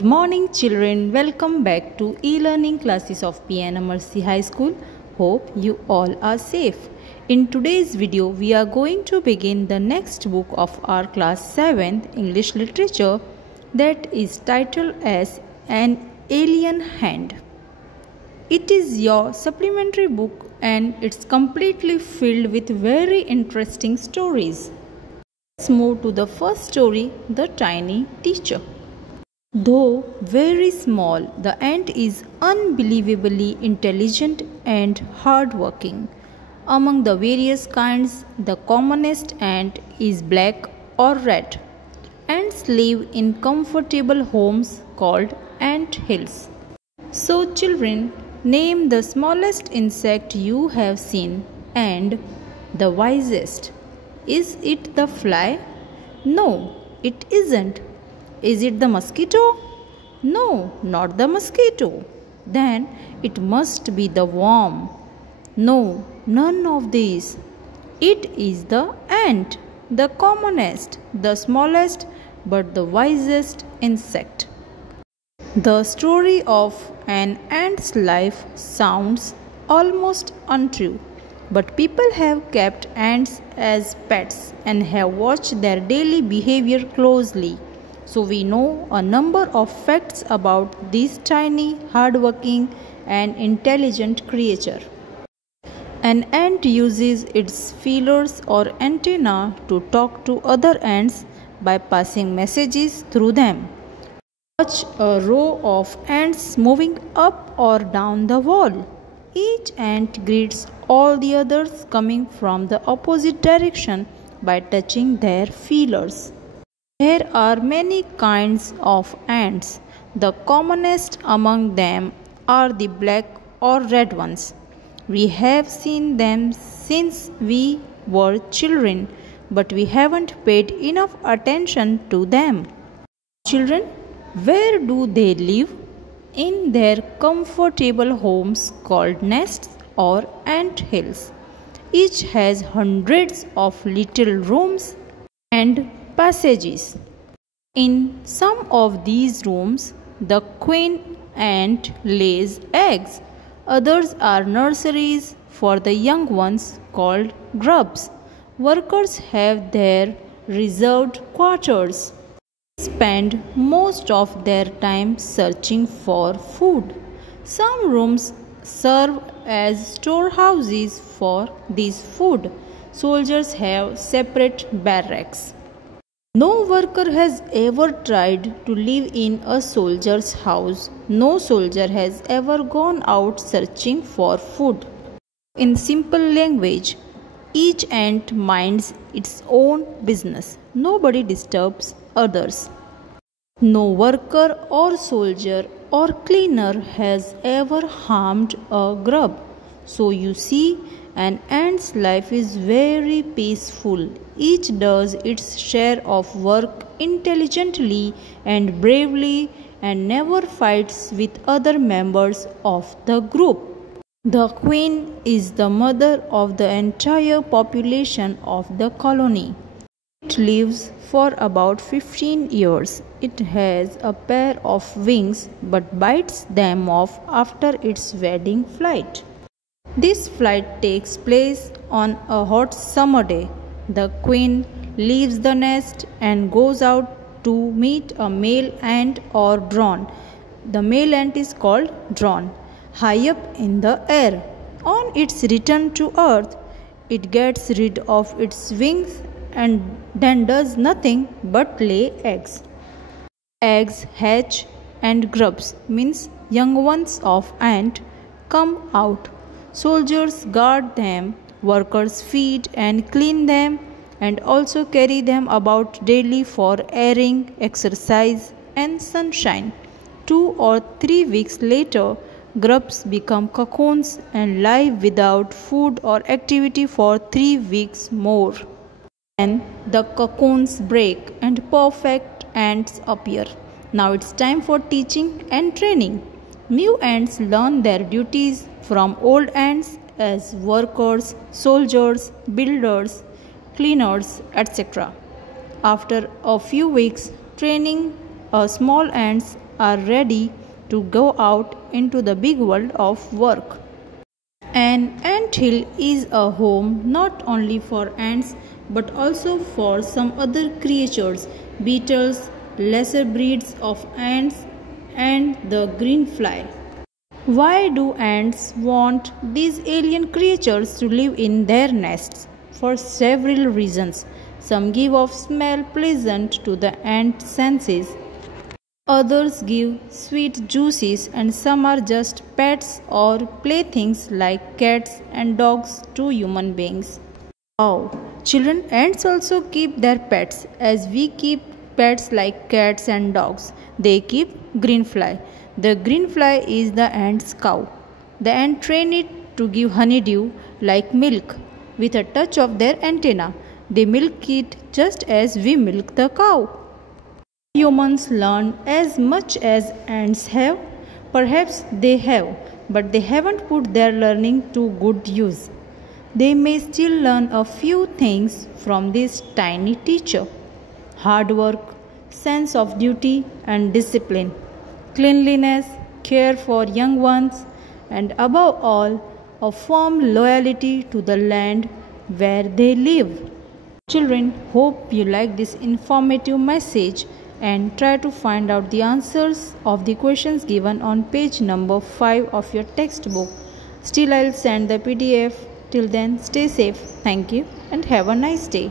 Good morning children, welcome back to e-learning classes of P.N.AMERSEY High School. Hope you all are safe. In today's video, we are going to begin the next book of our class 7th English literature that is titled as An Alien Hand. It is your supplementary book and it's completely filled with very interesting stories. Let's move to the first story, The Tiny Teacher. Though very small, the ant is unbelievably intelligent and hardworking. Among the various kinds, the commonest ant is black or red. Ants live in comfortable homes called ant hills. So children, name the smallest insect you have seen and the wisest. Is it the fly? No, it isn't. Is it the mosquito? No, not the mosquito. Then it must be the worm. No, none of these. It is the ant, the commonest, the smallest, but the wisest insect. The story of an ant's life sounds almost untrue, but people have kept ants as pets and have watched their daily behavior closely. So we know a number of facts about this tiny, hardworking and intelligent creature. An ant uses its feelers or antennae to talk to other ants by passing messages through them. Watch a row of ants moving up or down the wall. Each ant greets all the others coming from the opposite direction by touching their feelers. There are many kinds of ants. The commonest among them are the black or red ones. We have seen them since we were children, but we haven't paid enough attention to them. Children, where do they live? In their comfortable homes called nests or ant hills. Each has hundreds of little rooms and passages. In some of these rooms, the queen ant lays eggs. Others are nurseries for the young ones called grubs. Workers have their reserved quarters. They spend most of their time searching for food. Some rooms serve as storehouses for this food. Soldiers have separate barracks. No worker has ever tried to live in a soldier's house. No soldier has ever gone out searching for food. In simple language, each ant minds its own business. Nobody disturbs others. No worker or soldier or cleaner has ever harmed a grub. So you see, an ant's life is very peaceful. Each does its share of work intelligently and bravely and never fights with other members of the group. The queen is the mother of the entire population of the colony. It lives for about 15 years. It has a pair of wings but bites them off after its wedding flight. This flight takes place on a hot summer day. The queen leaves the nest and goes out to meet a male ant or drone. The male ant is called drone, high up in the air. On its return to earth, it gets rid of its wings and then does nothing but lay eggs. Eggs hatch and grubs, means young ones of ant, come out. Soldiers guard them, workers feed and clean them and also carry them about daily for airing, exercise and sunshine. 2 or 3 weeks later, grubs become cocoons and live without food or activity for 3 weeks more. Then the cocoons break and perfect ants appear. Now it's time for teaching and training. New ants learn their duties from old ants as workers, soldiers, builders, cleaners, etc. After a few weeks training, small ants are ready to go out into the big world of work. An anthill is a home not only for ants but also for some other creatures, beetles, lesser breeds of ants, and the green fly. Why do ants want these alien creatures to live in their nests? For several reasons. Some give off smell pleasant to the ant senses. Others give sweet juices, and some are just pets or playthings like cats and dogs to human beings. Oh, children, ants also keep their pets as we keep pets like cats and dogs. They keep green fly. The green fly is the ant's cow. The ant train it to give honeydew like milk with a touch of their antenna. They milk it just as we milk the cow. Humans learn as much as ants have. Perhaps they have, but they haven't put their learning to good use. They may still learn a few things from this tiny teacher. Hard work, sense of duty and discipline, cleanliness, care for young ones, and above all, a firm loyalty to the land where they live. Children, hope you like this informative message and try to find out the answers of the questions given on page number 5 of your textbook. Still, I'll send the PDF. Till then, stay safe. Thank you and have a nice day.